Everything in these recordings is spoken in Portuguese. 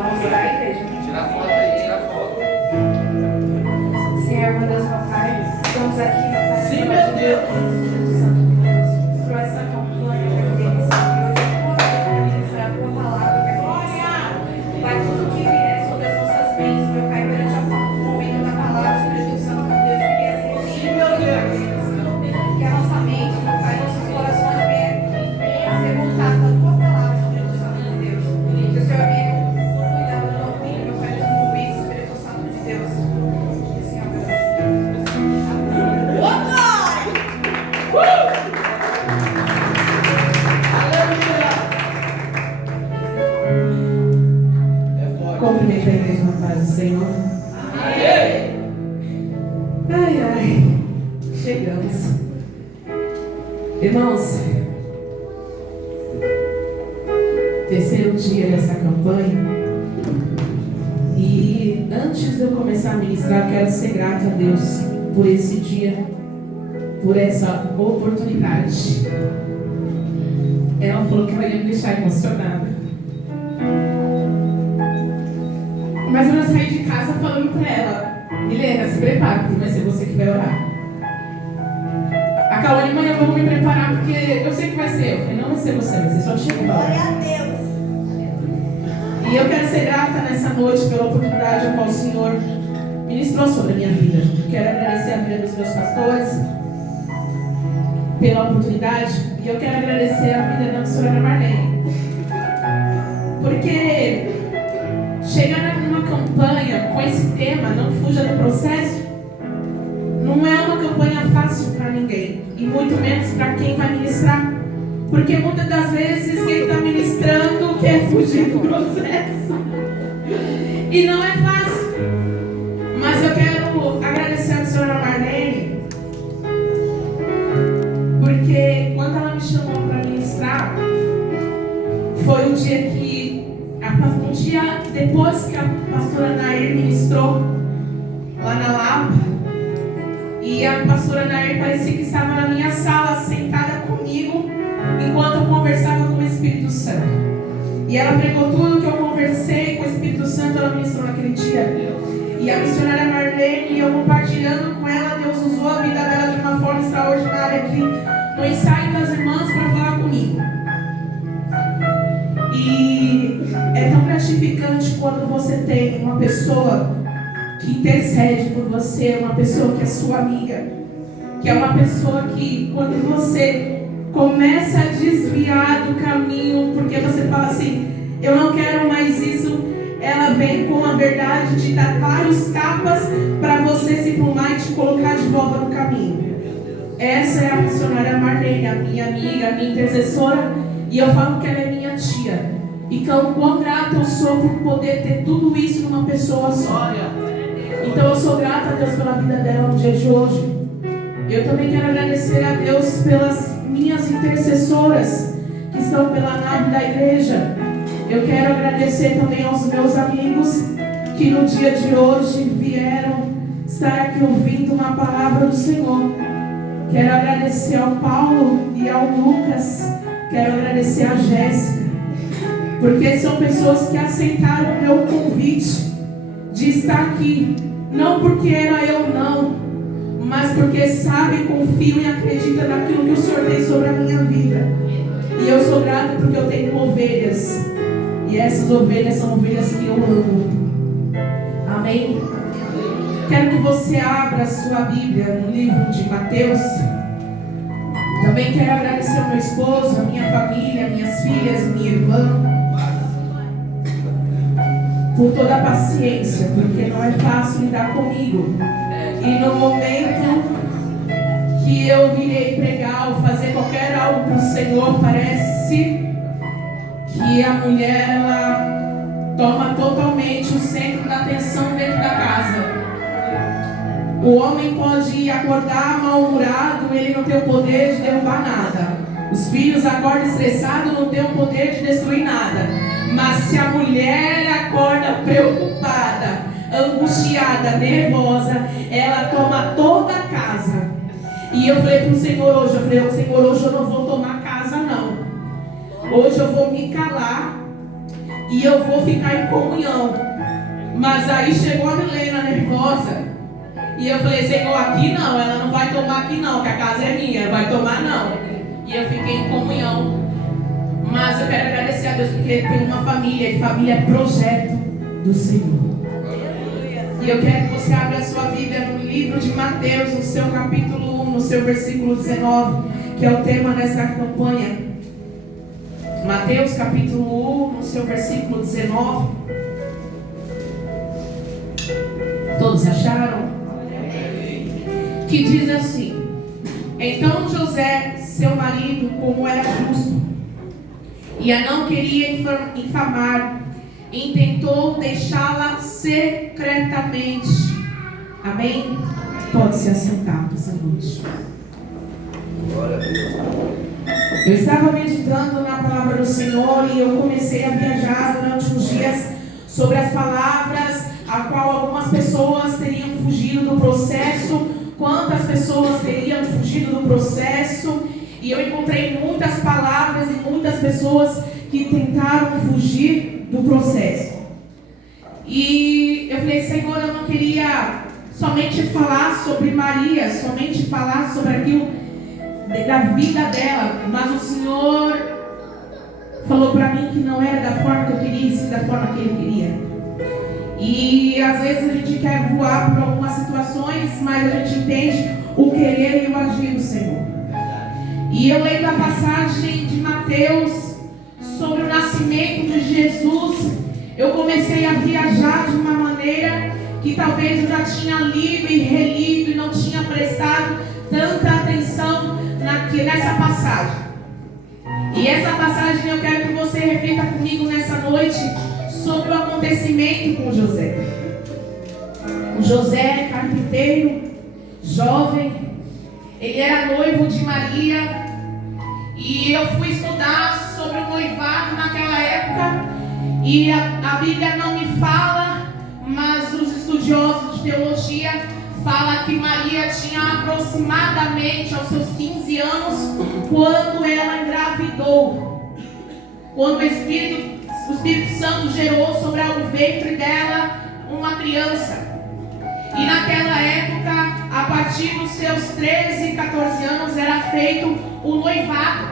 Vamos orar, igreja? Tira a foto aí, tira a foto. Senhor, meu Deus, meu Pai, estamos aqui, meu Pai. Sim, meu Deus. Por essa campanha, meu Deus, Senhor, de a tua palavra, meu Deus. Pai, tudo que vier sobre as nossas mentes, meu Pai, perante o momento da palavra, Espírito Santo, meu Deus, que é Sim, meu Deus. que a nossa mente, meu Pai, nossos corações venham a ser voltados à tua palavra, Espírito Santo de Deus. Que o Senhor venha cuidar do teu filho, meu Pai, nos movimentos, Espírito Santo de Deus. Que o Senhor, meu Deus. Cumprimento a igreja na paz do Senhor. Ai, ai, chegamos. Irmãos, terceiro dia dessa campanha. E antes de eu começar a ministrar, eu quero ser grata a Deus por esse dia, por essa oportunidade. Ela falou que ela ia me deixar emocionada. Mas eu já saí de casa falando pra ela: Milena, se prepara, porque vai ser você que vai orar. A Cauane, mãe, eu vou me preparar porque eu sei que vai ser eu. Eu falei: não vai ser você, vai ser só chega pra Glória orar. a Deus. E eu quero ser grata nessa noite pela oportunidade a qual o Senhor ministrou sobre a minha vida. Eu quero agradecer a vida dos meus pastores pela oportunidade. E eu quero agradecer a vida da senhora Marlene. Porque chegar numa campanha com esse tema, não fuja do processo, não é uma campanha fácil para ninguém. E muito menos para quem vai ministrar. Porque muitas das vezes quem está ministrando quer fugir do processo. E não é fácil. Mas eu quero agradecer a senhora Marlene, porque quando ela me chamou para ministrar, foi um dia depois que a pastora Nair ministrou lá na Lapa, e a pastora Nair parecia que estava na minha sala, sentada comigo, enquanto eu conversava com o Espírito Santo. E ela pregou tudo que eu conversei com o Espírito Santo, ela ministrou naquele dia. E a missionária Marlene, eu compartilhando com ela, Deus usou a vida dela de uma forma extraordinária aqui no ensaio das irmãs para falar comigo. E é tão gratificante quando você tem uma pessoa que intercede por você, uma pessoa que é sua amiga, que é uma pessoa que, quando você começa a desviar do caminho, porque você fala assim: eu não quero mais isso, ela vem com a verdade de dar vários tapas para você se plumar e te colocar de volta no caminho. Essa é a missionária Marlene, a minha amiga, a minha intercessora, e eu falo que ela é minha tia. E quão grata eu sou por poder ter tudo isso numa pessoa só. Então eu sou grata a Deus pela vida dela no dia de hoje. Eu também quero agradecer a Deus pelas minhas intercessoras que estão pela nave da igreja. Eu quero agradecer também aos meus amigos que no dia de hoje vieram estar aqui ouvindo uma palavra do Senhor. Quero agradecer ao Paulo e ao Lucas. Quero agradecer a Jéssica, porque são pessoas que aceitaram o meu convite de estar aqui, não porque era eu não, mas porque sabem, confiam e acreditam naquilo que o Senhor tem sobre a minha vida. E eu sou grata porque eu tenho ovelhas, e essas ovelhas são ovelhas que eu amo. Amém? Quero que você abra a sua Bíblia no livro de Mateus. Também quero agradecer ao meu esposo, a minha família, minhas filhas, minha irmã, por toda a paciência, porque não é fácil lidar comigo. E no momento que eu virei pregar ou fazer qualquer algo para o Senhor, parece que a mulher, ela toma totalmente o centro da atenção dentro da casa. O homem pode acordar mal-humorado, ele não tem o poder de derrubar nada. Os filhos acordam estressados, não tem o poder de destruir nada. Mas se a mulher acorda preocupada, angustiada, nervosa, ela toma toda a casa. E eu falei para o Senhor hoje, Senhor, hoje eu não vou tomar casa não. Hoje eu vou me calar e eu vou ficar em comunhão. Mas aí chegou a Milena nervosa. E eu falei, Senhor, aqui não, ela não vai tomar aqui não, que a casa é minha, não vai tomar não. E eu fiquei em comunhão. Mas eu quero agradecer a Deus porque tem uma família, e família é projeto do Senhor. E eu quero que você abra a sua Bíblia no livro de Mateus, no seu capítulo 1, no seu versículo 19, que é o tema dessa campanha. Mateus capítulo 1, no seu versículo 19. Todos acharam? Que diz assim: então José, seu marido, como era justo, e a não queria infamar, intentou deixá-la secretamente. Amém? Pode se assentar nessa noite. Glória a Deus. Eu estava meditando na palavra do Senhor e eu comecei a viajar durante uns dias sobre as palavras a qual algumas pessoas teriam fugido do processo, quantas pessoas teriam fugido do processo, e eu encontrei muitas palavras e muitas pessoas que tentaram fugir do processo. E eu falei, Senhor, eu não queria somente falar sobre Maria, somente falar sobre aquilo da vida dela, mas o Senhor falou para mim que não era da forma que eu queria, e sim da forma que Ele queria. E às vezes a gente quer voar por algumas situações, mas a gente entende o querer e o agir do Senhor. E eu leio a passagem de Mateus sobre o nascimento de Jesus. Eu comecei a viajar de uma maneira que talvez eu já tinha lido e relido e não tinha prestado tanta atenção nessa passagem. E essa passagem eu quero que você reflita comigo nessa noite sobre o acontecimento com José. O José é carpinteiro, jovem, ele era noivo de Maria, e eu fui estudar sobre o noivado naquela época, e a Bíblia não me fala, mas os estudiosos de teologia falam que Maria tinha aproximadamente aos seus 15 anos quando ela engravidou, quando o Espírito Santo gerou sobre o ventre dela uma criança. E naquela época, a partir dos seus 13, 14 anos, era feito o noivado.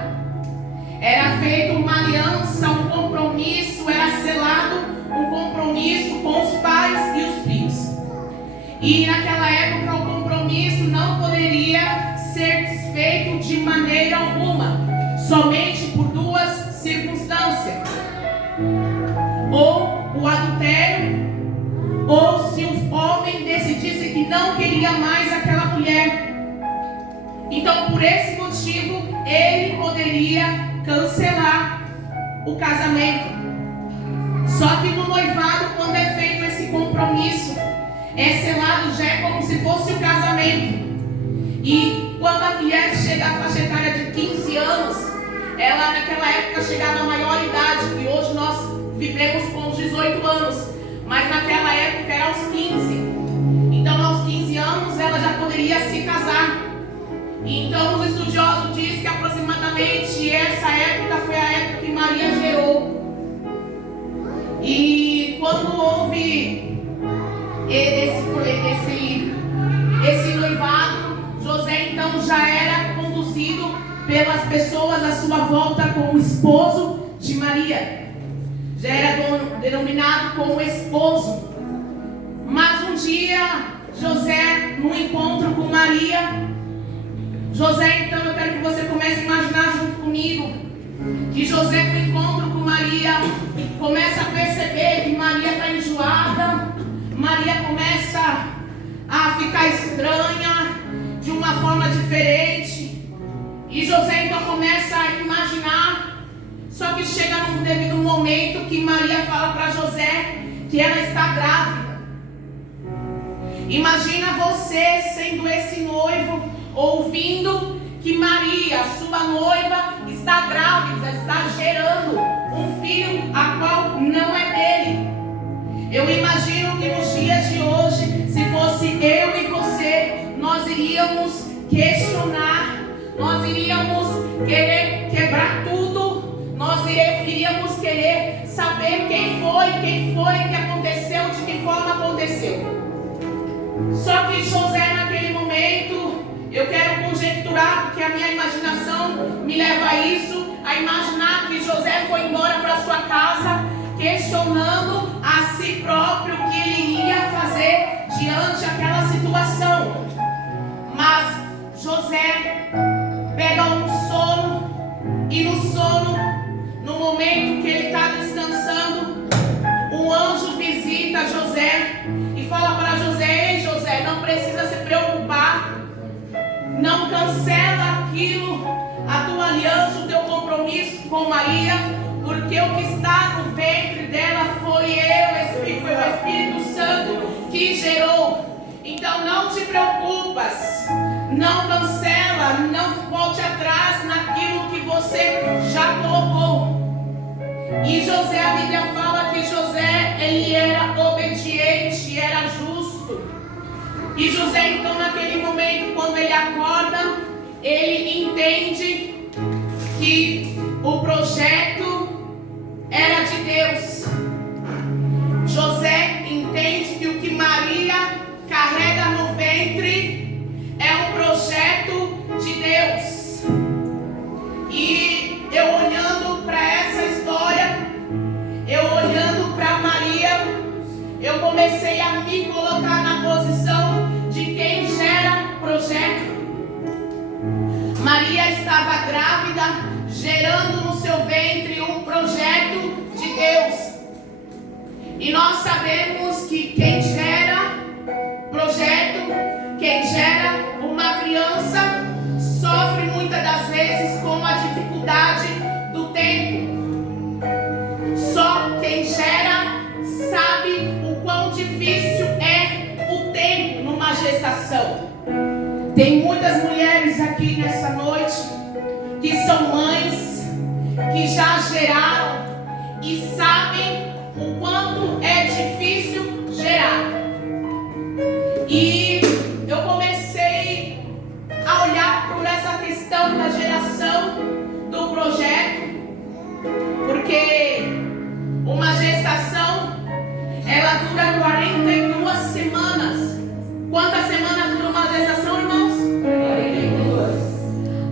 Era feito uma aliança, um compromisso, era selado um compromisso com os pais e os filhos. E naquela época o compromisso não poderia ser desfeito de maneira alguma, somente por duas circunstâncias: ou o adultério, ou se o homem decidisse que não queria mais aquela mulher. Então, por esse motivo, ele poderia cancelar o casamento. Só que no noivado, quando é feito esse compromisso, é selado já é como se fosse o casamento. E quando a mulher chega à faixa etária de 15 anos, ela naquela época chegava à maior idade, que hoje nós vivemos com os 18 anos, mas naquela época era aos 15. Então aos 15 anos ela já poderia se casar. Então os estudiosos dizem que aproximadamente essa época foi a época que Maria gerou. E quando houve esse noivado, José então já era conduzido pelas pessoas à sua volta como esposo de Maria. Já era denominado como esposo. Mas um dia, José, no encontro com Maria, José, então eu quero que você comece a imaginar junto comigo, que José, no encontro com Maria, começa a perceber que Maria está enjoada, Maria começa a ficar estranha, de uma forma diferente, e José então começa a imaginar. Só que chega num devido momento que Maria fala para José que ela está grávida. Imagina você sendo esse noivo, ouvindo que Maria, sua noiva, está grávida, está gerando um filho a qual não é dele. Eu imagino que nos dias de hoje, se fosse eu e você, nós iríamos questionar, nós iríamos querer quebrar tudo, nós iríamos querer saber quem que foi que aconteceu, de que forma aconteceu. Só que José, naquele momento, eu quero conjecturar, porque a minha imaginação me leva a isso, a imaginar que José foi embora para sua casa, questionando a si próprio o que ele iria fazer diante daquela situação. Mas José pega um sono, e no sono, no momento que ele está descansando, um anjo visita José e fala para José: ei José, não precisa se preocupar, não cancela aquilo, a tua aliança, o teu compromisso com Maria, porque o que está no ventre dela foi foi o Espírito Santo que gerou. Então não te preocupas, não cancela, não volte atrás naquilo que você já colocou. E José, a Bíblia fala que José, ele era obediente, era justo. E José, então, naquele momento, quando ele acorda, ele entende que o projeto era de Deus. José entende que o que Maria carrega no ventre é um projeto de Deus. E eu olhando para essa história, eu olhando para Maria, eu comecei a me colocar na posição de quem gera projeto. Maria estava grávida, gerando no seu ventre um projeto de Deus. E nós sabemos que quem gera projeto, quem gera uma criança, sofre muitas das vezes com a dificuldade do tempo. Só quem gera sabe o quão difícil é o tempo numa gestação. Tem muitas mulheres aqui nessa noite que são mães, que já geraram e sabem o quanto é difícil gerar. E eu comecei a olhar por essa questão da geração do projeto, porque uma gestação, ela dura 42 semanas. Quantas semanas dura uma gestação, irmãos? 42.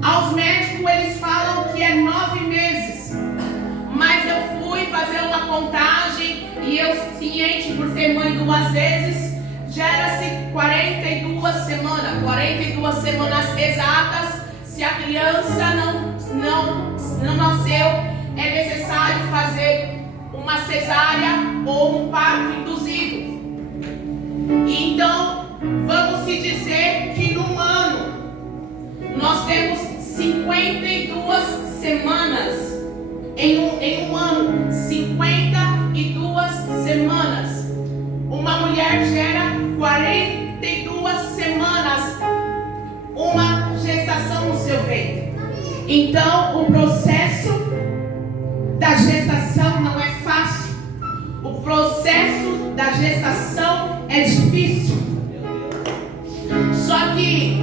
Aos médicos eles falam que é 9 meses. Mas eu fui fazer uma contagem e eu, ciente por ser mãe 2 vezes, gera-se 42 semanas. 42 semanas exatas. Se a criança não nasceu, é necessário fazer uma cesárea ou um parto induzido. Então, vamos se dizer que num ano nós temos 52 semanas. Em um ano, 52 semanas. Uma mulher gera 42 semanas uma gestação no seu ventre. Então, o processo da gestação não é fácil. O processo da gestação é difícil. Só que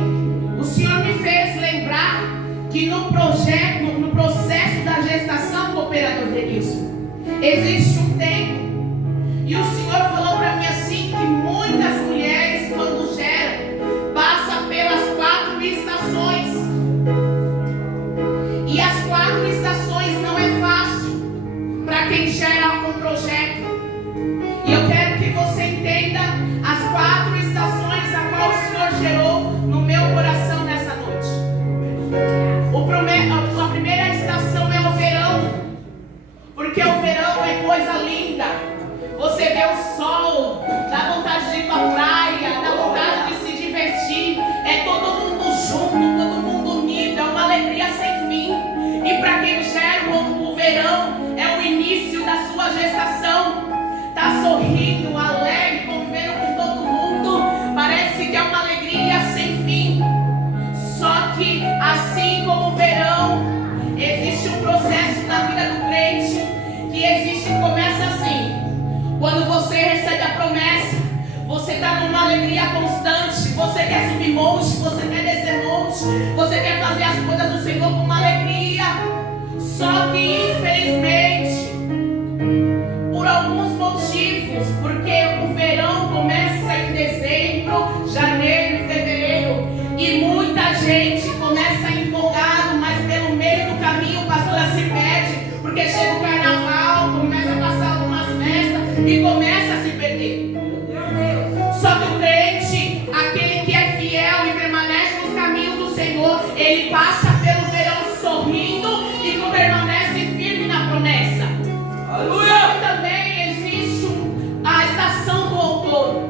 o Senhor me fez lembrar que no processo da gestação, cooperador Denilson, existe um tempo. E o Senhor falou para mim assim, que muitas mulheres, quando geram, passam pelas 4 estações. E as 4 estações não é fácil para quem gera um projeto. E eu quero que você entenda as 4 estações a qual o Senhor gerou no meu coração nessa noite. A primeira estação é o verão, porque o verão é coisa linda. Você vê o sol, dá vontade de ir para a praia, dá vontade de se divertir. É todo mundo junto, todo mundo unido, é uma alegria sem fim. E para quem gera o verão, é o início da sua gestação. Está sorrindo, alegre, convivendo com todo mundo. Parece que é uma alegria sem fim. Só que, assim como o verão, existe um processo na vida do crente que começa assim. Quando você recebe a promessa, você está numa alegria constante. Você quer subir monte, você quer descer monte, você quer fazer as coisas do Senhor com uma alegria. Só que, infelizmente, por alguns motivos, filhos, porque o verão começa em dezembro, janeiro, fevereiro, e muita gente começa empolgado, mas pelo meio do caminho a pastora se perde, porque chega o carnaval, começa a passar algumas festas e começa a se perder. Só que o crente, aquele que é fiel e permanece nos caminhos do Senhor, ele passa pelo verão sorrindo e permanece firme na promessa. Aleluia! Também existe a estação do outono.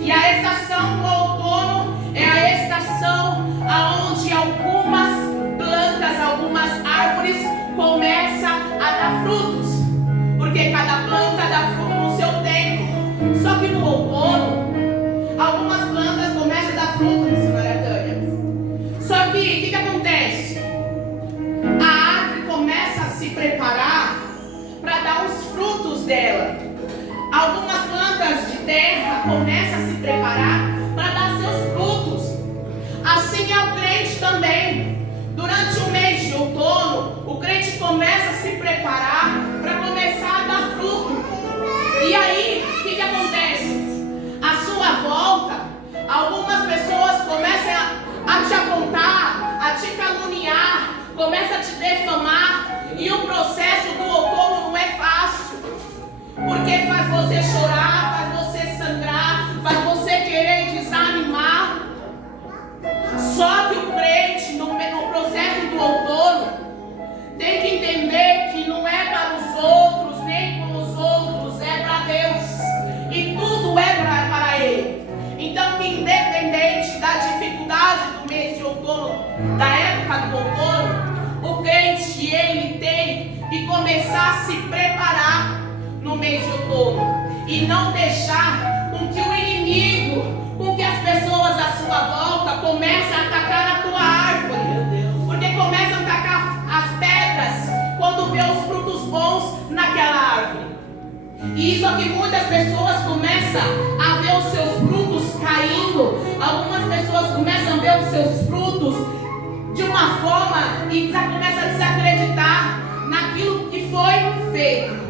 E a estação do outono é a estação onde algumas plantas, algumas árvores começam a dar frutos. Porque cada planta dá fruto no seu tempo. Só que no outono, algumas plantas começam a dar fruto, missionária Tânia. Só que o que acontece? A árvore começa a se preparar para dar os frutos dela. Algumas plantas de terra começam a se preparar para dar seus frutos. Assim é o crente também. Durante o mês de outono, o crente começa a se preparar para começar a dar fruto. E aí, o que acontece? À sua volta, algumas pessoas começam a te apontar, a te caluniar, começam a te defamar. E o processo do outono não é fácil, porque faz você chorar, faz você sangrar, faz você querer desanimar. Só que o crente, no processo do outono, tem que entender que não é para os outros, nem com os outros, é para Deus. E tudo é para Ele. Então, que independente da dificuldade do mês de outono, da época do outono, o crente, ele tem que começar a se preparar no mês de outono. E não deixar com que o inimigo, com que as pessoas à sua volta comecem a atacar a tua árvore. Porque começam a atacar as pedras quando vê os frutos bons naquela árvore. E isso é que muitas pessoas começam a ver os seus frutos caindo. Algumas pessoas começam a ver os seus frutos de uma forma e já começa a desacreditar naquilo que foi feito.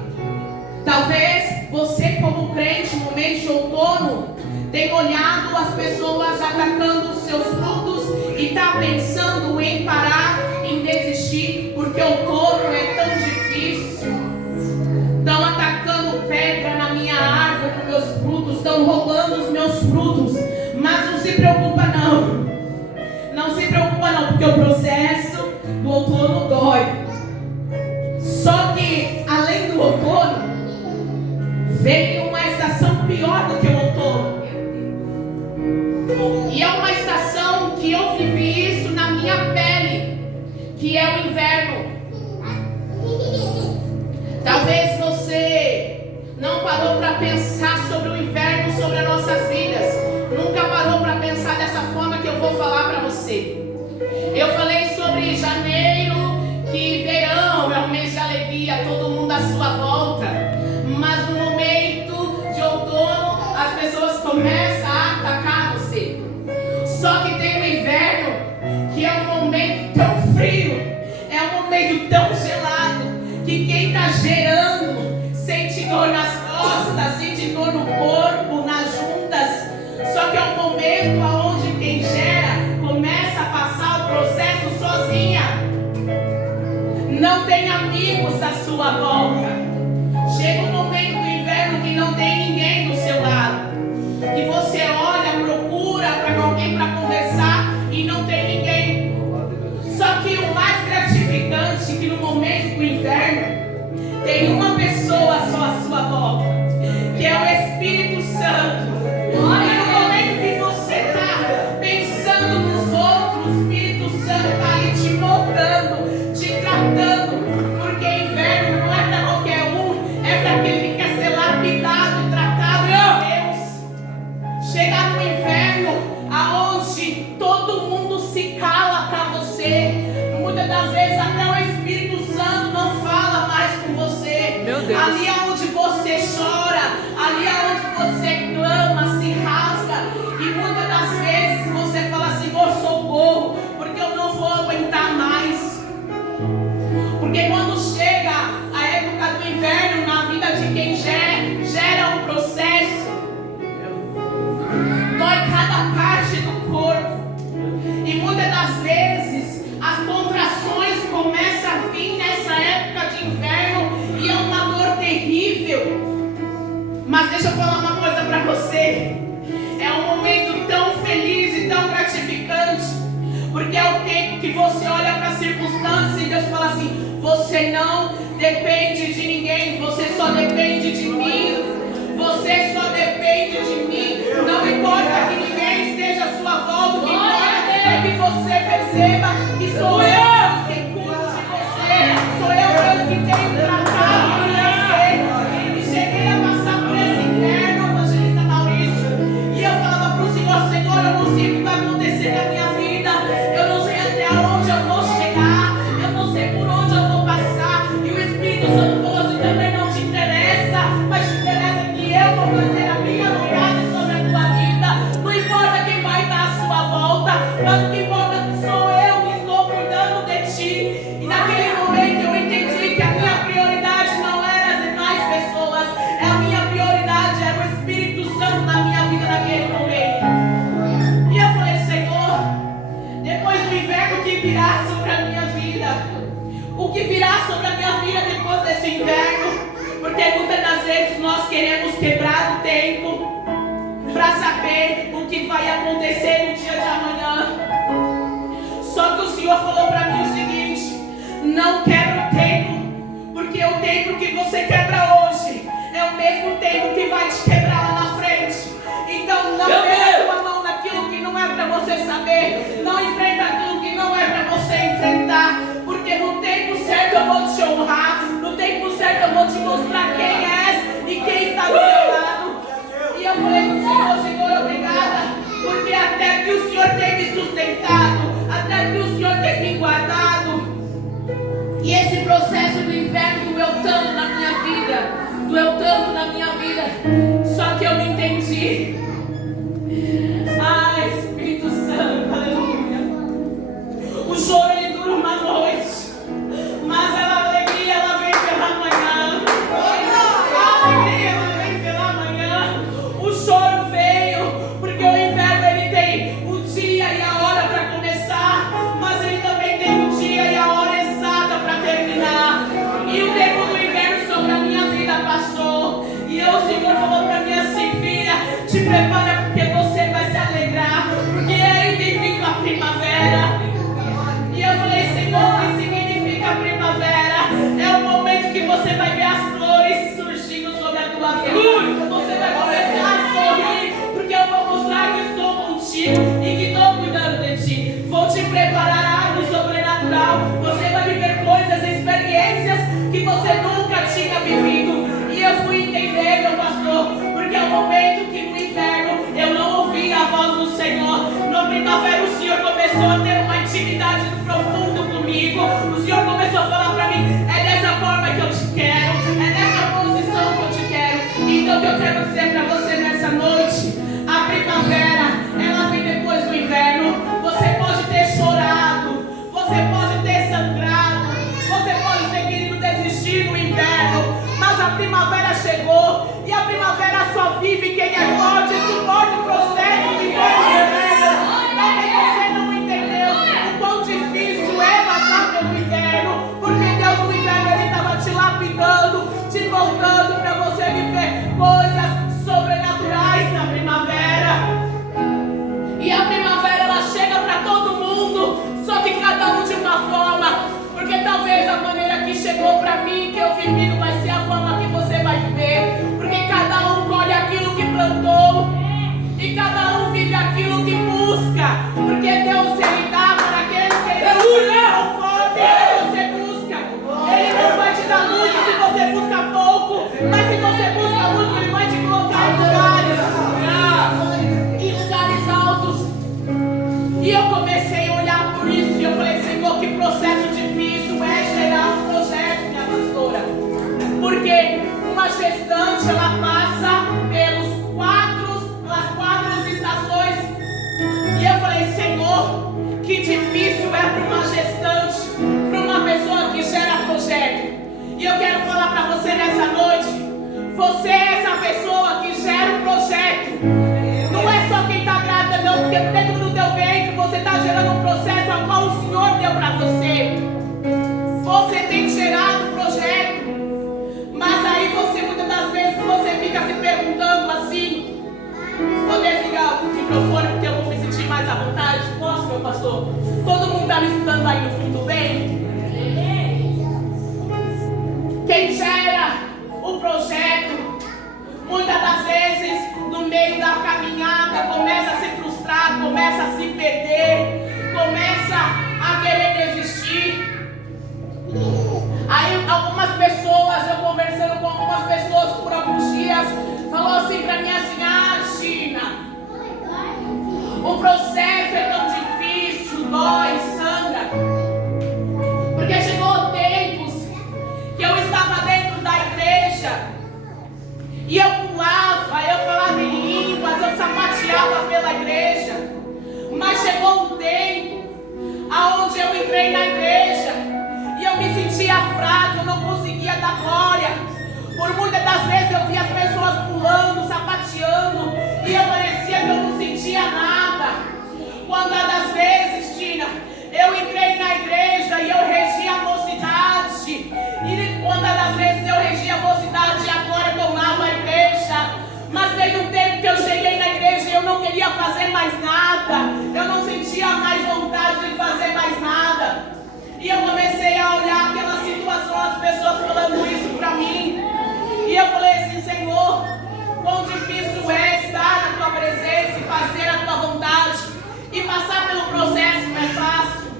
Talvez você, como crente, no mês de outono, tenha olhado as pessoas atacando os seus frutos e está pensando em parar, em desistir, porque o outono é tão difícil. Estão atacando pedra na minha árvore com meus frutos, estão roubando os meus frutos. Mas não se preocupa não. Não se preocupa não, porque o processo do outono dói. Só que, além do outono, veio uma estação pior do que o outono. E é uma estação que eu vivi isso na minha pele, que é o inverno. Talvez você não parou para pensar sobre o inverno, sobre as nossas vidas. Nunca parou para pensar dessa forma que eu vou falar para você. Eu falei sobre janeiro, que verão é um mês de alegria, todo mundo à sua volta. Mas no momento de outono, as pessoas começam a atacar você. Só que tem o inverno, que é um momento tão frio, é um momento tão gelado, que quem está gerando sente dor nas costas, sente dor no corpo, nas juntas. Só que é um momento onde quem gera começa a passar o processo sozinha. Não tem amigos à sua volta. Chega um momento do inverno que não tem ninguém do seu lado. E você olha, procura para alguém para conversar e não tem ninguém. Só que o mais gratificante é que no momento do inverno tem uma pessoa só à sua volta, que é o Espírito Santo. Olha, no momento que você está pensando nos outros, o Espírito Santo está ali te moldando, te tratando. Porque inverno não é para qualquer um, é para aquele que quer ser lapidado e tratado por Deus. Chegar no inverno, aonde todo mundo se cala para você. Muitas das vezes até o Espírito Santo não fala mais com você. Meu Deus. Ali aonde você chora, ali aonde você clama, Mas deixa eu falar uma coisa para você. É um momento tão feliz e tão gratificante, porque é o tempo que você olha para as circunstâncias e Deus fala assim: você não depende de ninguém, você só depende de mim. Você só depende de mim. Não importa que ninguém esteja à sua volta, o que importa é que você perceba que sou eu quem cuido de você, sou eu que tenho tratado por você. E cheguei a passar por esse inverno, evangelista Maurício, e eu falava para o Senhor: Senhor, eu não sei o que vai acontecer na minha vida, eu não sei até onde eu vou chegar, eu não sei por onde eu vou passar. E o Espírito Santo falou assim: também não te interessa, mas te interessa que eu vou fazer a minha vontade sobre a tua vida. Não importa quem vai estar à sua volta, mas o que importa é que sou eu que estou cuidando de ti. E naquele momento eu entendi que a minha prioridade não era as demais pessoas, a minha prioridade era o Espírito Santo na minha vida naquele momento. E eu falei: Senhor, depois do inverno que virá sobre a minha vida, o que virá sobre a minha vida depois desse inverno? Porque muitas das vezes nós queremos quebrar o tempo para saber o que vai acontecer no dia de amanhã. Só que o Senhor falou para mim o seguinte: não quebra o tempo, porque o tempo que você quebra hoje é o mesmo tempo que vai te quebrar lá na frente. Então não pega a tua mão naquilo que não é para você saber, não enfrenta aquilo que não é para você enfrentar, porque no tempo certo eu vou te honrar, no tempo certo eu vou te mostrar quem és e quem está do teu lado. E eu falei para o Senhor: Senhor, obrigada, porque até que o Senhor tem me sustentado, até que o Senhor tem me guardado. E esse processo do inverno doeu tanto na minha vida, só que eu não entendi. Ai, Espírito Santo, aleluia. O choro ele dura uma noite, mas a alegria ela vem pela manhã. A alegria ela vem pela manhã. O choro veio porque o inverno ele tem o dia e a hora para começar, mas ele também tem o dia e a hora exata para terminar. E o tempo do inverno sobre a minha vida passou, e o Senhor falou para mim assim: filha, te prepara porque você vai se alegrar, porque aí tem vindo a primavera. E eu falei: Senhor, o que significa primavera? É o momento que você vai ver as flores surgindo sobre a tua vida. Você vai começar a sorrir, porque eu vou mostrar que estou contigo e que estou cuidando de ti. Vou te preparar algo sobrenatural. Você vai viver coisas, experiências que você nunca tinha vivido. E eu fui entender, meu pastor, porque é o momento que no inverno eu não ouvi a voz do Senhor. Na primavera o Senhor começou a ter uma intimidade do profundo comigo. O Senhor começou a falar para mim: é dessa forma que eu te quero, é nessa posição que eu te quero. Então o que eu quero dizer para você nessa noite: a primavera, ela vem depois do inverno. Você pode ter chorado, você pode ter sangrado, você pode ter querido desistir no inverno, mas a primavera chegou, e a primavera só vive quem é forte e suporta o processo de inverno. Talvez você não entendeu o quão difícil é passar pelo inverno, porque Deus no inverno ele estava te lapidando, te moldando para você viver coisas sobrenaturais na primavera. E a primavera ela chega para todo mundo, só que cada um de uma forma, porque talvez a maneira que chegou para mim, que eu vivi, não vai ser a forma que você vai viver, porque cada um colhe aquilo que plantou, e cada um vive aquilo que busca, porque Deus ele dá para aqueles que ele conforme você busca. Ele não vai te dar muito se você busca pouco, mas se você busca muito, ele vai te colocar em lugares altos. E eu comecei a olhar por isso e eu falei: Senhor, que processo difícil é gerar um projeto, minha pastora, porque uma gestante ela passa pelas quatro estações. E eu falei: Senhor, que difícil é para uma gestante, para uma pessoa que gera projeto. E eu quero falar para você nessa noite: você é essa pessoa que gera um projeto. Não é só quem está grávida não, porque dentro do teu ventre você está gerando um processo ao qual o Senhor deu para você. Você tem gerado um projeto, mas aí você muitas das vezes você fica se perguntando: me escutando aí no fundo bem? Quem gera o projeto, muitas das vezes, no meio da caminhada, começa a se frustrar, começa a se perder, começa a querer desistir. Aí algumas pessoas, eu conversando com algumas pessoas por alguns dias, falou assim pra mim assim: China, o processo é tão difícil, dói, sangra. Porque chegou tempos que eu estava dentro da igreja e eu pulava, eu falava em línguas, eu sapateava pela igreja. Mas chegou um tempo aonde eu entrei na igreja e eu me sentia fraca, eu não conseguia dar glória. Por muitas das vezes eu via as pessoas pulando, sapateando, e eu parecia que eu não sentia nada. Quantas das vezes, Tina, eu entrei na igreja e eu regia a mocidade. E quantas das vezes eu regia a mocidade e a glória tomava a igreja. Mas teve um tempo que eu cheguei na igreja e eu não queria fazer mais nada. Eu não sentia mais vontade de fazer mais nada. E eu comecei a olhar aquela situação, as pessoas falando isso pra mim. E eu falei assim: Senhor, quão difícil é estar na tua presença e fazer a tua vontade. E passar pelo processo não é fácil.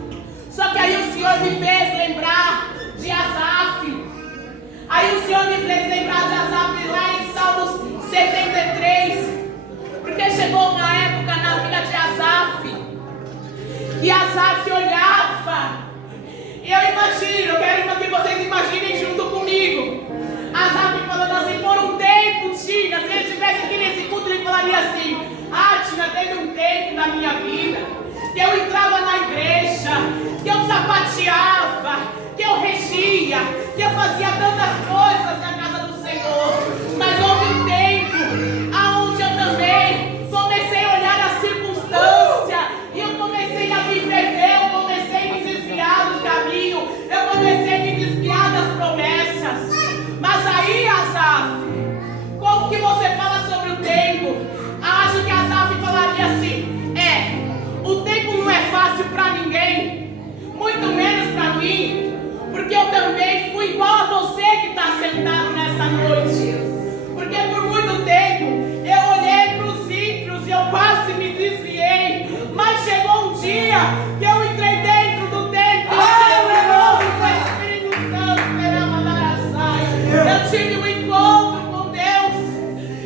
Só que aí o Senhor me fez lembrar de Asaf. Aí o Senhor me fez lembrar de Asaf lá em Salmos 73. Porque chegou uma época na vida de Asaf que Asaf olhava. Eu imagino, eu quero que vocês imaginem junto comigo. Asaf falando assim: por um tempo, Tina, se ele estivesse aqui nesse culto, ele falaria assim: Tina, teve um tempo na minha vida que eu entrava na igreja, que eu sapateava, que eu regia, que eu fazia tantas coisas na casa do Senhor. Mas houve um tempo aonde eu também comecei a olhar a circunstância e eu comecei a me perder, eu comecei a me desviar do caminho, eu comecei a me desviar das promessas. Mas aí, Asaf, como que você fala sobre o tempo? Acho que Asaf falaria assim: o tempo não é fácil para ninguém, muito menos para mim, porque eu também fui igual a você que está sentado nessa noite. Porque por muito tempo eu olhei para os ímpios e eu quase me desviei, mas chegou um dia que eu entrei dentro do templo, eu tive um encontro com Deus,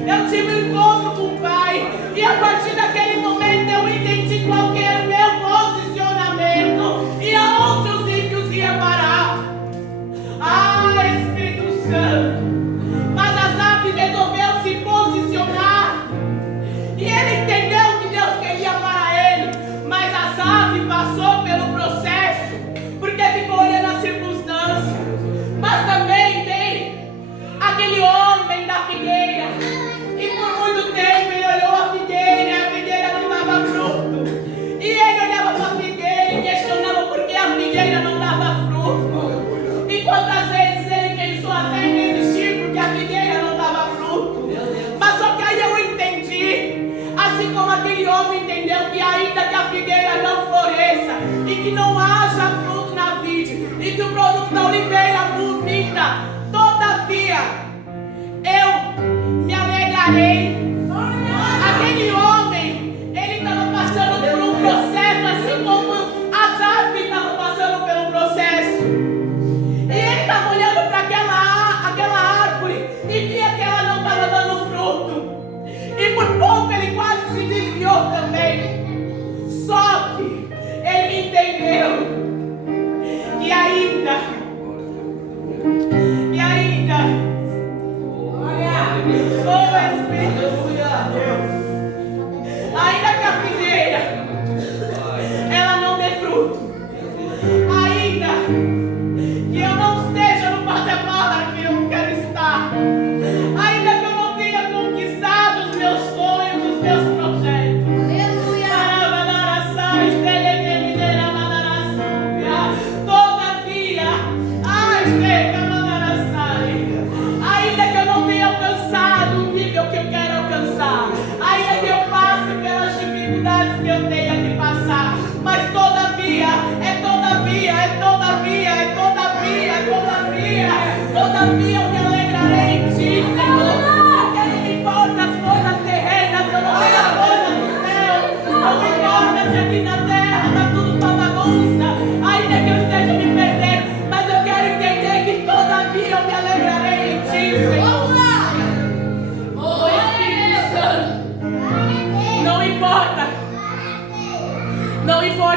eu tive um encontro com o Pai, e a partir daquele momento eu entendi qual que era o meu posicionamento e aonde os ímpios iam parar. Espírito Santo. Mas Asaf resolveu se posicionar e ele entendeu o que Deus queria para ele. Mas Asaf passou pelo processo porque ficou olhando a circunstância. Mas também tem aquele homem da figueira, e por muito tempo ele olhou a figueira e a figueira não dava fruto. E ele olhava para a figueira e questionava por que a figueira não dava fruto. E quantas vezes ele pensou até em desistir porque a figueira não dava fruto. Mas só que aí eu entendi, assim como aquele homem entendeu, que ainda que a figueira não floresça e que não haja fruto na vide e que o produto da oliveira vomita, todavia eu me alegrarei. Aquele homem, ele estava passando por um processo, assim como Asaf estava passando pelo processo. E ele estava olhando para aquela árvore e via que ela não estava dando fruto. E por pouco ele quase se desviou também. Só que ele entendeu que ainda, oh Espírito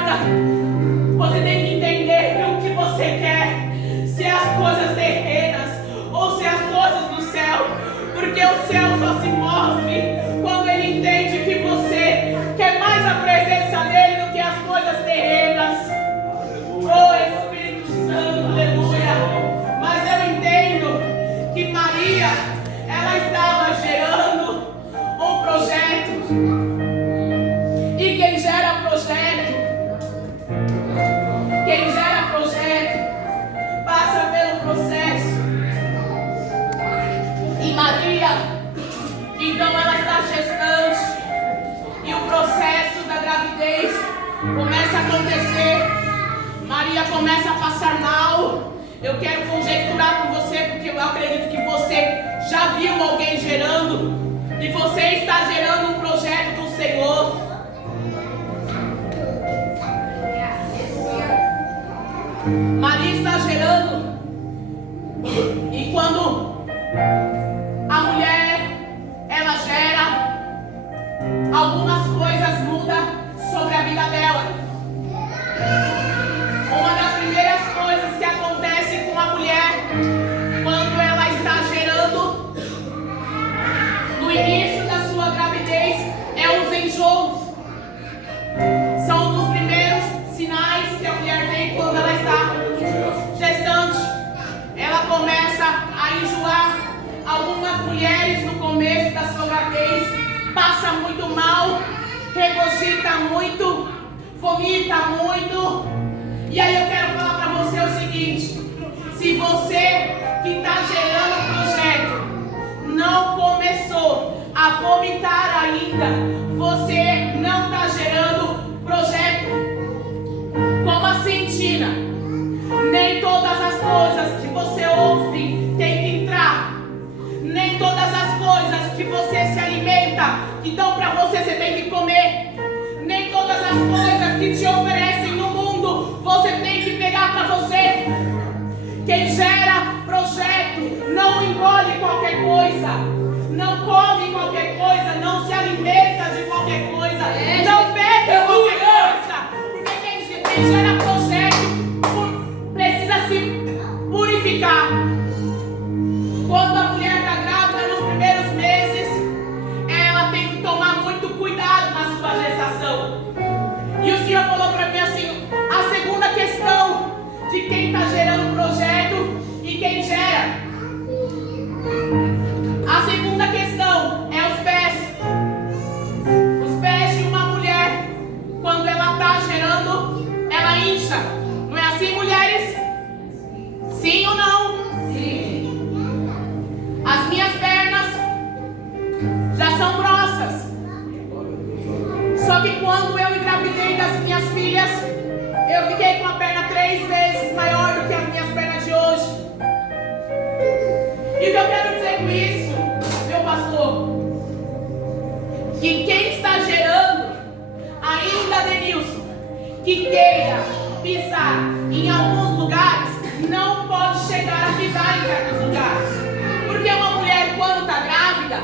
agora você tem que entender que o que você quer, se é as coisas terrenas ou se é as coisas do céu, porque o céu só se move quando ele entende que você quer mais a presença dele do que as coisas terrenas. Oh Espírito Santo, aleluia. Mas eu entendo que Maria, ela estava gerando um projeto, e quem gera projeto passa pelo processo. E Maria, então ela está gestante, e o processo da gravidez começa a acontecer. Maria começa a passar mal. Eu quero conjecturar com você, porque eu acredito que você já viu alguém gerando, e você está gerando um projeto do Senhor. Maria está gerando, e quando a mulher ela gera, algumas coisas mudam sobre a vida dela. Uma das primeiras coisas que acontece com a mulher quando ela está gerando, no início da sua gravidez, é os enjoos. São um dos primeiros sinais que a mulher tem quando ela está gestante. Ela começa a enjoar. Algumas mulheres no começo da sua gravidez passam muito mal, regurgita muito, vomita muito. E aí eu quero falar para você o seguinte: se você que está gerando o projeto não começou a vomitar ainda, você não está gerando projeto. Como assim, Tina? Nem todas as coisas que você ouve tem que entrar. Nem todas as coisas que você se alimenta que dão para você, você tem que comer. Nem todas as coisas que te oferecem no mundo você tem que pegar para você. Quem gera projeto não engole qualquer coisa, não come qualquer coisa, não se alimenta de qualquer coisa, não bebe qualquer coisa. Porque quem gera projeto precisa se purificar. Quando a mulher está grávida nos primeiros meses, ela tem que tomar muito cuidado na sua gestação. E o Senhor falou para mim assim: a segunda questão de quem está gerando projeto e quem gera. A segunda questão é os pés. Os pés de uma mulher, quando ela está gerando, ela incha. Não é assim, mulheres? Sim ou não? As minhas pernas já são grossas. Só que quando eu engravidei das minhas filhas, eu fiquei com a perna 3 vezes maior do que as minhas pernas de hoje. E o que eu quero dizer com isso, meu pastor? Que quem está gerando, ainda Denilson, que queira pisar em alguns lugares, não pode chegar a pisar em certos lugares. Porque uma mulher, quando está grávida,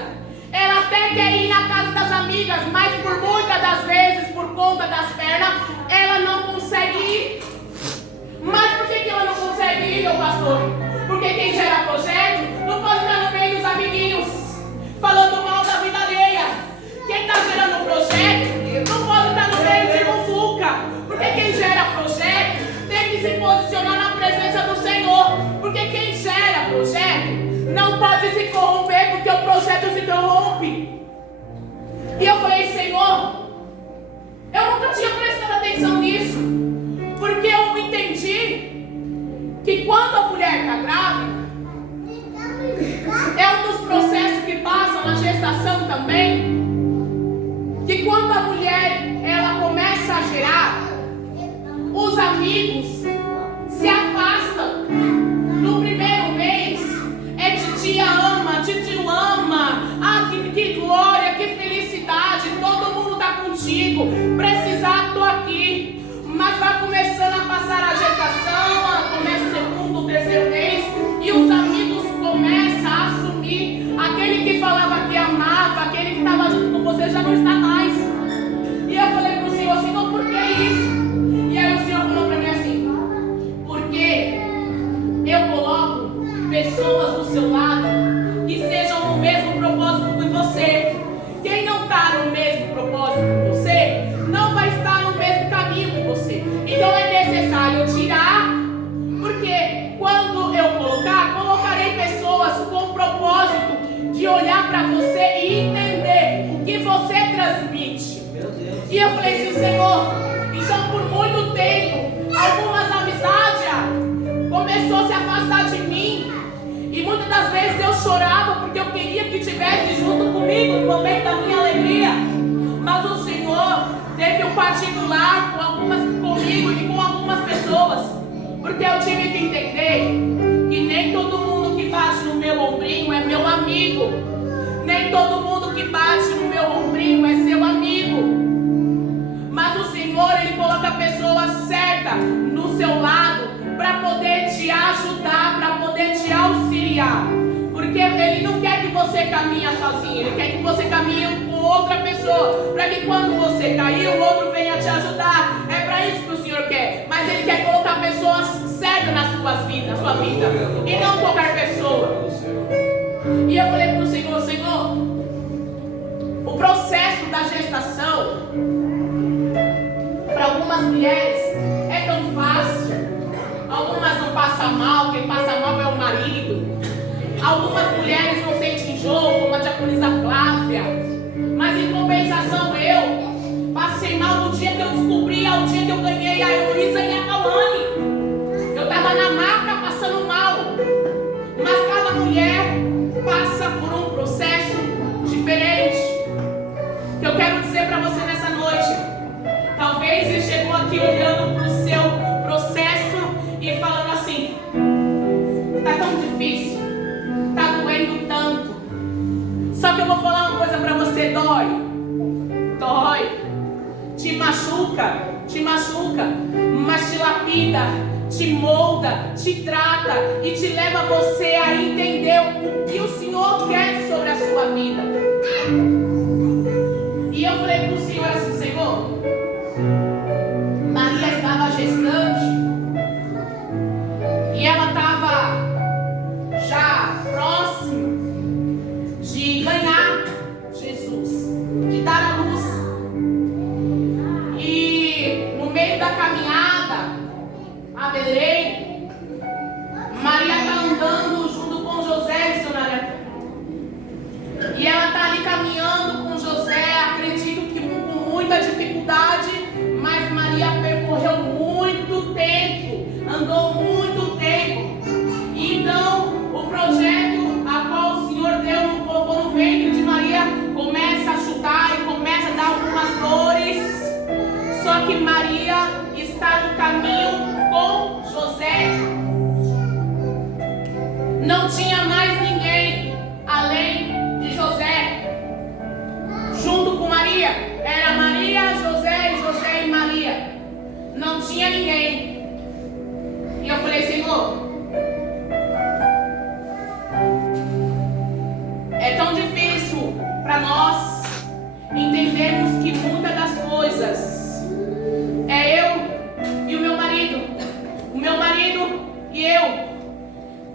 ela até quer ir na casa das amigas, mas por muitas das vezes, por conta das pernas, ela não consegue ir. Mas por que ela não consegue ir, meu pastor? Porque quem gera projeto não pode estar no meio dos amiguinhos falando mal da vida alheia. Quem está gerando um projeto não pode estar no meio de muvuca. Porque quem gera projeto tem que se posicionar na presença do Senhor. Porque quem gera projeto não pode se corromper, porque o projeto se corrompe. E eu falei: Senhor, eu nunca tinha prestado atenção nisso, porque eu entendi que quando a mulher está grávida, é um dos processos que passam na gestação também, que quando a mulher ela começa a gerar, os amigos se afastam. No primeiro mês é titia ama, titio ama, que glória, que felicidade, todo mundo está contigo, precisar, estou aqui. Mas vai começando a passar a gestação, ela começa o segundo, terceiro mês, e os amigos começam a assumir. Aquele que falava que amava, aquele que estava junto com você já não está mais. E eu falei para o Senhor: Senhor, por que isso? Muitas vezes eu chorava porque eu queria que estivesse junto comigo no momento da minha alegria. Mas o Senhor teve um particular comigo e com algumas pessoas. Porque eu tive que entender que nem todo mundo que bate no meu ombrinho é meu amigo. Nem todo mundo que bate no meu ombrinho é seu amigo. Mas o Senhor, Ele coloca a pessoa certa no seu lado para poder te ajudar, para poder te auxiliar. Porque Ele não quer que você caminhe sozinho, Ele quer que você caminhe com outra pessoa, para que quando você cair, o outro venha te ajudar. É para isso que o Senhor quer. Mas Ele quer colocar pessoas certas na sua vida, e não qualquer pessoa. E eu falei para o Senhor, Senhor, o processo da gestação para algumas mulheres é tão fácil. Algumas não passam mal, quem passa mal é o marido. Algumas mulheres não sentem enjoo, como a diaconisa Flávia. Mas em compensação eu passei mal no dia que eu descobri, ao dia que eu ganhei a Heloísa e a Cauane. Eu estava na maca passando mal. Mas cada mulher passa por um processo diferente. Que eu quero dizer para você nessa noite. Talvez você chegou aqui olhando para o seu processo e falando assim: tá tão difícil, tá doendo tanto. Só que eu vou falar uma coisa para você: dói, te machuca, mas te lapida, te molda, te trata e te leva você a entender o que o Senhor quer sobre a sua vida. E eu falei para o Senhor assim: Senhor, Maria estava gestante e ela estava já próximo de ganhar Jesus, de dar a luz. E no meio da caminhada a Belém, Maria está andando junto com José, missionária. E ela está ali caminhando com José, acredito que com muita dificuldade, mas Maria percorreu muito tempo, andou muito tempo. Então, o projeto a qual o Senhor deu no ventre de Maria começa a chutar e começa a dar algumas dores. Só que Maria está no caminho com José. Não tinha mais ninguém além de José junto com Maria. Era Maria, José e Maria. Não tinha ninguém. E eu falei: Senhor, é tão difícil para nós entendermos que muitas das coisas é eu e o meu marido e eu.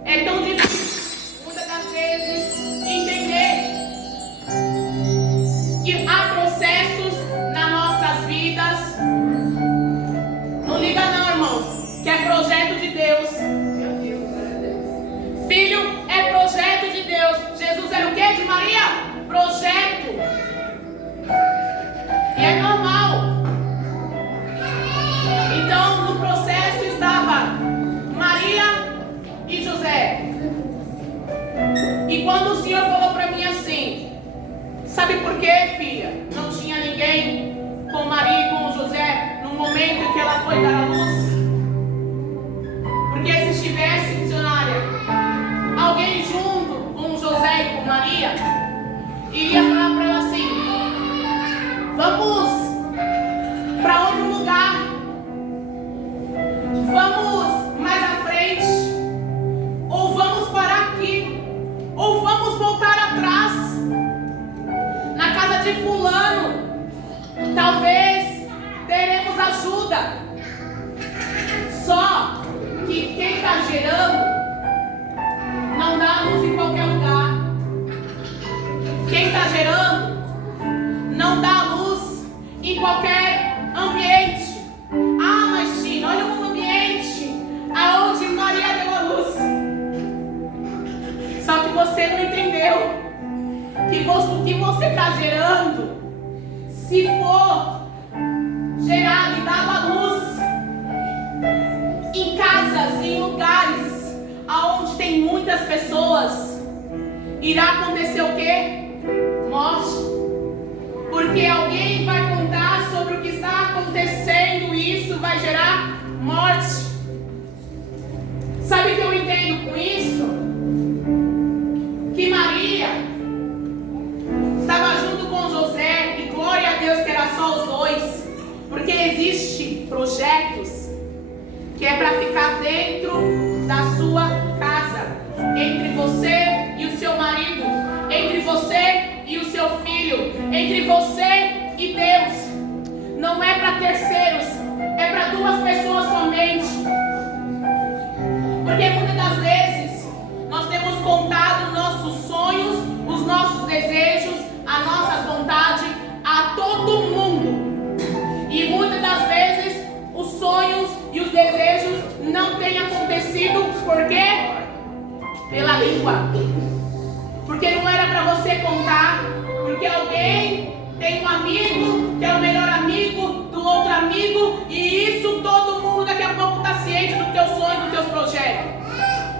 É tão difícil muitas das vezes entender que há processos nas nossas vidas. Não liga não, irmãos, que é projeto de Deus. Filho é projeto de Deus. Jesus era o quê de Maria? Projeto. E é normal. Então, no processo estava Maria e José. E quando o Senhor falou para mim assim: sabe por quê, filha? Não tinha ninguém com Maria e com José no momento em que ela foi dar a luz. Porque se estivesse, missionária, alguém junto com José e com Maria, iria falar para ela assim: vamos para outro lugar, vamos mais à frente, ou vamos parar aqui, ou vamos voltar atrás, na casa de fulano, talvez teremos ajuda. Só que quem está gerando não dá luz em qualquer lugar. Quem está gerando não dá luz em qualquer ambiente. Ah, mas Tina, olha um ambiente aonde Maria deu a luz. Só que você não entendeu que o que você está gerando, se for gerado e dado a luz em casas, em lugares aonde tem muitas pessoas, irá acontecer o quê? Morte. Porque alguém vai contar sobre o que está acontecendo e isso vai gerar morte. Sabe o que eu entendo com isso? Que Maria estava junto com José e glória a Deus que era só os dois. Porque existem projetos que é para ficar dentro da sua casa, entre você e o seu marido, entre você e o seu filho, entre você e Deus. Não é para terceiros, é para duas pessoas somente. Porque muitas das vezes nós temos contado nossos sonhos, os nossos desejos, as nossas vontades a todo mundo. E muitas das vezes os sonhos e os desejos não têm acontecido. Por quê? Pela língua. Porque não era para você contar. Porque alguém tem um amigo que é o melhor amigo do outro amigo. E isso todo mundo daqui a pouco está ciente do teu sonho, dos teus projetos.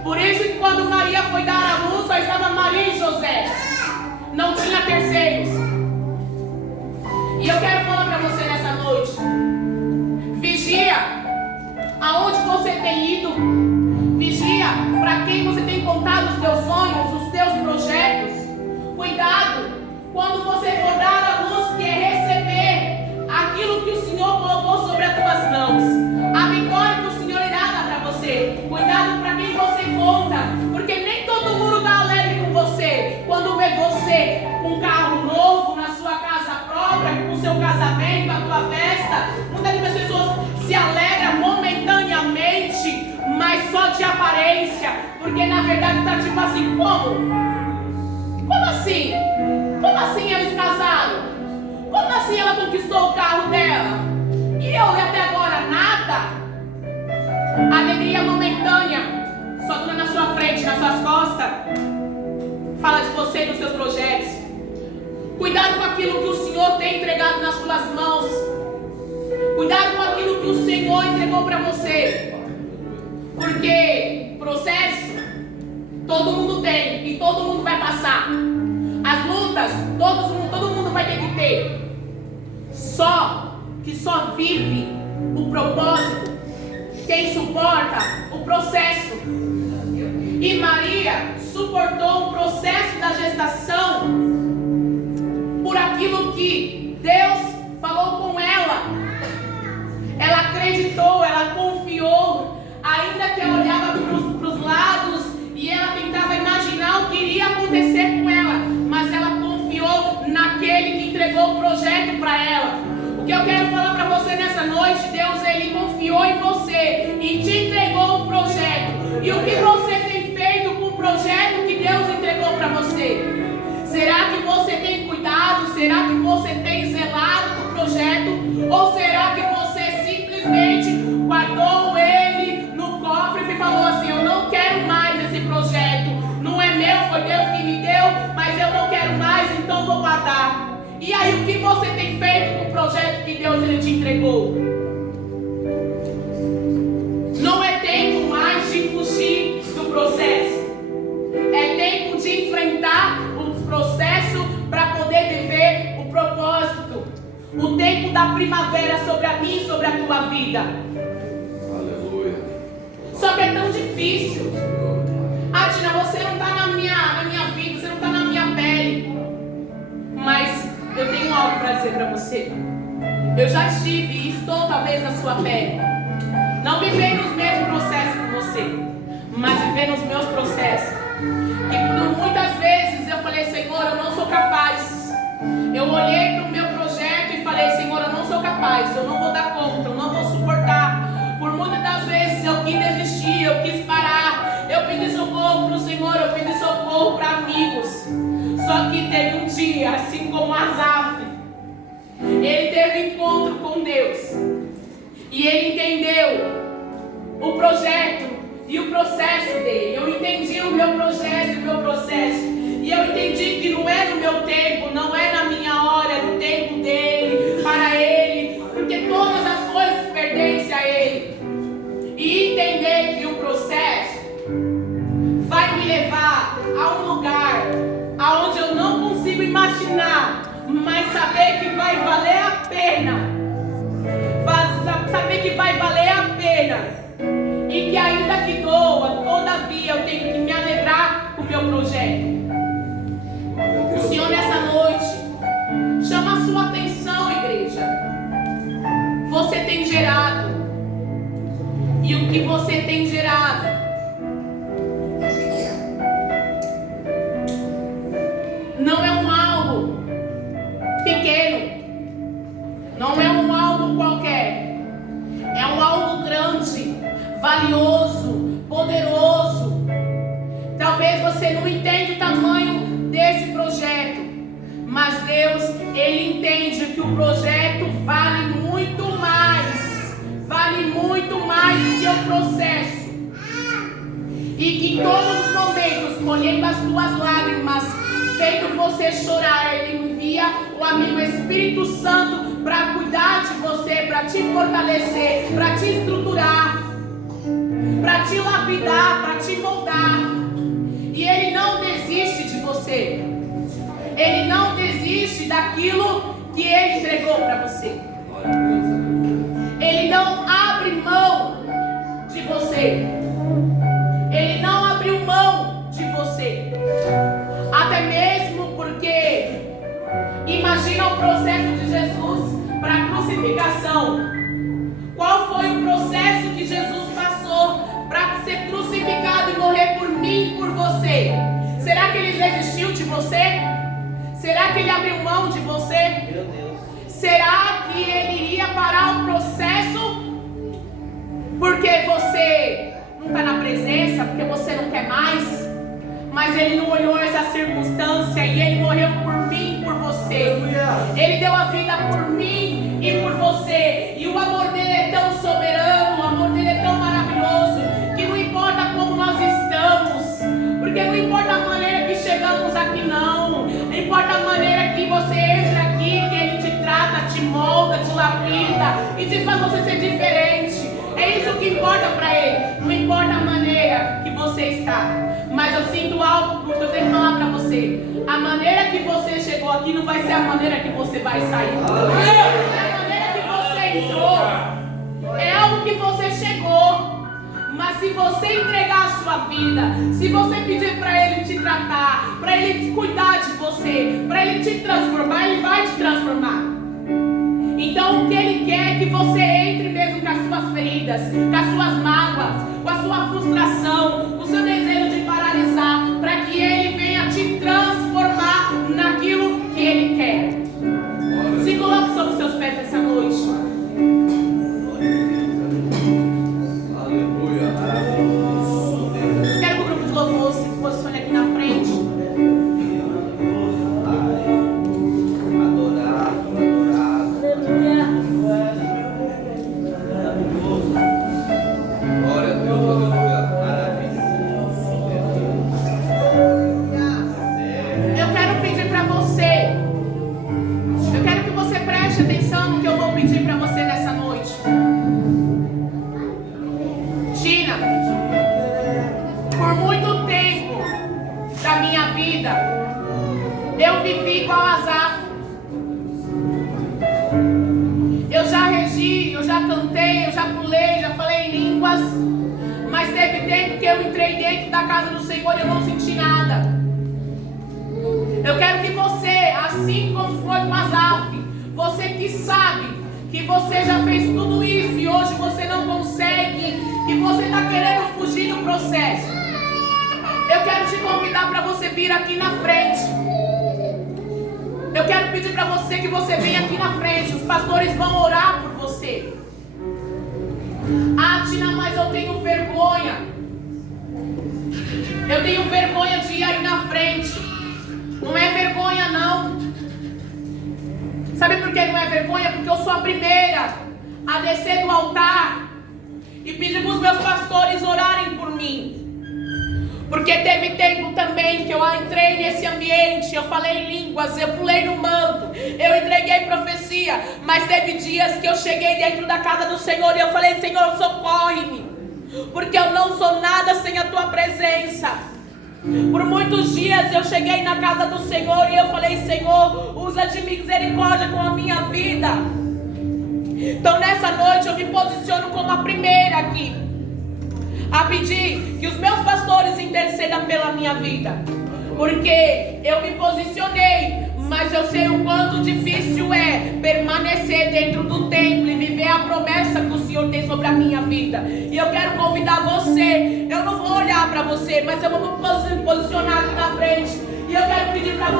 Por isso que quando Maria foi dar a luz, só estava Maria e José. Não tinha terceiros. E eu quero falar para você nessa noite. Vigia aonde você tem ido. Vigia para quem você tem contado os teus sonhos, os teus projetos. Cuidado quando você for dar a luz, que é receber aquilo que o Senhor colocou sobre as tuas mãos. A vitória que o Senhor irá dar para você. Cuidado para quem você conta, porque nem todo mundo está alegre com você. Quando vê você com um carro novo, na sua casa própria, com o seu casamento, a tua festa, muitas pessoas se alegram momentaneamente, mas só de aparência, porque na verdade está tipo assim, como assim? Como assim eles casaram? Como assim ela conquistou o carro dela? E eu até agora nada? Alegria momentânea, só dura na sua frente, nas suas costas. Fala de você e dos seus projetos. Cuidado com aquilo que o Senhor tem entregado nas suas mãos. Cuidado com aquilo que o Senhor entregou para você. Porque processo todo mundo tem e todo mundo vai passar. As lutas todo mundo vai ter que ter. Só que só vive o propósito quem suporta o processo. E Maria suportou o processo da gestação por aquilo que Deus falou com ela. Ela acreditou, ela confiou, ainda que ela olhava para os lados e ela tentava imaginar o que iria acontecer com ela, mas ela confiou naquele que entregou o projeto para ela. O que eu quero falar para você nessa noite, Deus, Ele confiou em você e te entregou um projeto. E o que você tem feito com o projeto que Deus entregou para você? Será que você tem cuidado? Será que você tem zelado do projeto? Ou será que você simplesmente guardou ele no cofre e falou assim, eu não quero mais esse projeto. Não é meu, foi Deus que me deu, mas eu não quero mais, então vou guardar. E aí, o que você tem feito com o projeto que Deus ele te entregou? Não é tempo mais de fugir do processo. É tempo de enfrentar o processo para poder viver o propósito. O tempo da primavera sobre a minha e sobre a tua vida. Aleluia. Só que é tão difícil. Tina, você não está na minha vida, você não está na minha pele. Mas eu tenho algo para dizer para você. Eu já estive e estou talvez na sua pele. Não viver nos mesmos processos que você, mas viver nos meus processos. E por muitas vezes eu falei, Senhor, eu não sou capaz. Eu olhei para o meu projeto e falei, Senhor, eu não sou capaz, eu não vou dar conta, eu não vou suportar. Por muitas das vezes eu quis desistir, eu quis parar. Eu pedi socorro para o Senhor, eu pedi socorro para amigos. Só que teve um dia, assim como Asaf, ele teve encontro com Deus. E ele entendeu o projeto e o processo dele. Eu entendi o meu projeto e o meu processo. E eu entendi que não é no meu tempo, não é na minha hora, é no tempo dele, para ele. Porque todas as coisas pertencem a ele. E entender que o processo vai me levar a um lugar saber que vai valer a pena. Saber que vai valer a pena. E que ainda que doa, todavia eu tenho que me alegrar com o meu projeto. O Senhor nessa noite chama a sua atenção, igreja. Você tem gerado. E o que você tem gerado não é um algo pequeno, não é um algo qualquer, é um algo grande, valioso, poderoso. Talvez você não entenda o tamanho desse projeto, mas Deus, Ele entende que o projeto vale muito mais do que o processo. E que em todos os momentos, colhendo as tuas lágrimas, vendo você chorar, Ele envia o amigo Espírito Santo para cuidar de você, para te fortalecer, para te estruturar, para te lapidar, para te moldar. E Ele não desiste de você. Ele não desiste daquilo que Ele entregou para você. Ele não abre mão de você. Ele não abriu mão de você. Até mesmo porque imagina o processo de Jesus para a crucificação. Qual foi o processo que Jesus passou para ser crucificado e morrer por mim e por você? Será que Ele desistiu de você? Será que Ele abriu mão de você? Meu Deus. Será que Ele iria parar o processo porque você não está na presença, porque você não quer mais? Mas Ele não olhou essa circunstância e Ele morreu por mim e por você. Ele deu a vida por mim e por você. E o amor dele é tão soberano, o amor dele é tão maravilhoso, que não importa como nós estamos, porque não importa a maneira que chegamos aqui, não importa a maneira que você entra aqui, que Ele te trata, te molda, te lapida e te faz você ser diferente. É isso que importa para Ele. Não importa a maneira que você está. Mas eu sinto algo que eu tenho que falar para você. A maneira que você chegou aqui não vai ser a maneira que você vai sair. É a maneira que você entrou. É algo que você chegou. Mas se você entregar a sua vida, se você pedir para Ele te tratar, para Ele cuidar de você, para Ele te transformar, Ele vai te transformar. Então o que Ele quer é que você entre mesmo com as suas feridas, com as suas mágoas, com a sua frustração, com o seu desejo de paralisar, para que Ele venha te transformar naquilo que Ele quer. Se coloque sobre os seus pés nessa noite. Quero que o grupo de louvor se posicione aqui na frente. Glória a Deus, aleluia. Eu quero pedir para você. Eu quero que você preste atenção no que eu vou pedir para você nessa noite. Tina, por muito tempo da minha vida, eu vivi igual a Asaf. Eu já regi, eu já cantei, eu já pulei, já falei em línguas. Mas teve tempo que eu entrei dentro da casa do Senhor e eu não senti nada. Eu quero que você, assim como foi com Asaf, você que sabe que você já fez tudo isso e hoje você não consegue, que você está querendo fugir do processo, eu quero te convidar para você vir aqui na frente. Eu quero pedir para você que você venha aqui na frente. Os pastores vão orar por você. Ah, Tina, mas eu tenho vergonha. Eu tenho vergonha de ir aí na frente. Não é vergonha, não. Sabe por que não é vergonha? Porque eu sou a primeira a descer do altar e pedir para os meus pastores orarem por mim. Porque teve tempo também que eu entrei nesse ambiente, eu falei em línguas, eu pulei no manto, eu entreguei profecia, mas teve dias que eu cheguei dentro da casa do Senhor e eu falei: Senhor, socorre-me, porque eu não sou nada sem a tua presença. Por muitos dias eu cheguei na casa do Senhor e eu falei: Senhor, usa de misericórdia com a minha vida. Então nessa noite eu me posiciono como a primeira aqui a pedir que os meus pastores intercedam pela minha vida, porque eu me posicionei, mas eu sei o quanto difícil é permanecer dentro do templo e viver a promessa que o Senhor tem sobre a minha vida. E eu quero convidar você, eu não vou olhar para você, mas eu vou me posicionar aqui na frente, e eu quero pedir para